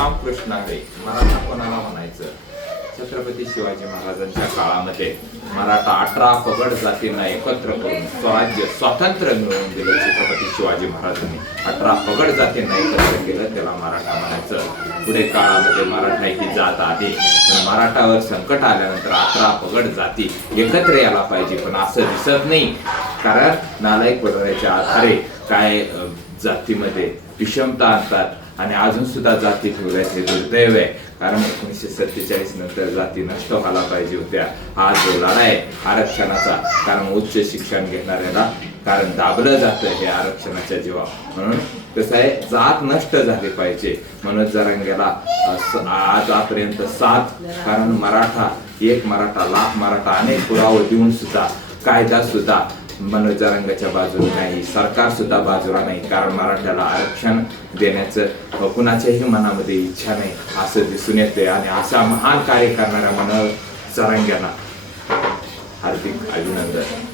रामकृष्ण हरी. मराठा कोणाला म्हणायचं? छत्रपती शिवाजी महाराजांच्या काळामध्ये मराठा 18 पगड जातींना एकत्र करून स्वराज्य स्वातंत्र्य मिळवून दिलं. छत्रपती शिवाजी महाराजांनी 18 पगड जातींना एकत्र केलं, त्याला मराठा म्हणायचं. पुढे काळामध्ये मराठा ही जात आली, पण मराठावर संकट आल्यानंतर 18 पगड जाती एकत्र यायला पाहिजे, पण असं दिसत नाही. कारण नालायक पडवण्याच्या आधारे काय जातीमध्ये विषमता आणतात आणि अजून सुद्धा जाती ठेवल्यात. हे दुर्दैव आहे. कारण 1947 नंतर जाती नष्ट व्हायला पाहिजे होत्या. हा जो लढा आहे आरक्षणाचा, कारण उच्च शिक्षण घेणाऱ्याला कारण दाबलं जातं हे आरक्षणाच्या जीवा. म्हणून कसं आहे, जात नष्ट झाली पाहिजे. मनोज जरांगेला आजपर्यंत 7, कारण मराठा एक मराठा लाख मराठा अनेक पुरावे देऊन सुद्धा कायदा सुद्धा मनोज जरांगेच्या बाजूला नाही, सरकार सुद्धा बाजूला नाही. कारण मराठ्याला आरक्षण देण्याचं कुणाच्याही मनामध्ये इच्छा नाही असं दिसून येते. आणि असा महान कार्य करणाऱ्या मनोज जरांगेला हार्दिक अभिनंदन.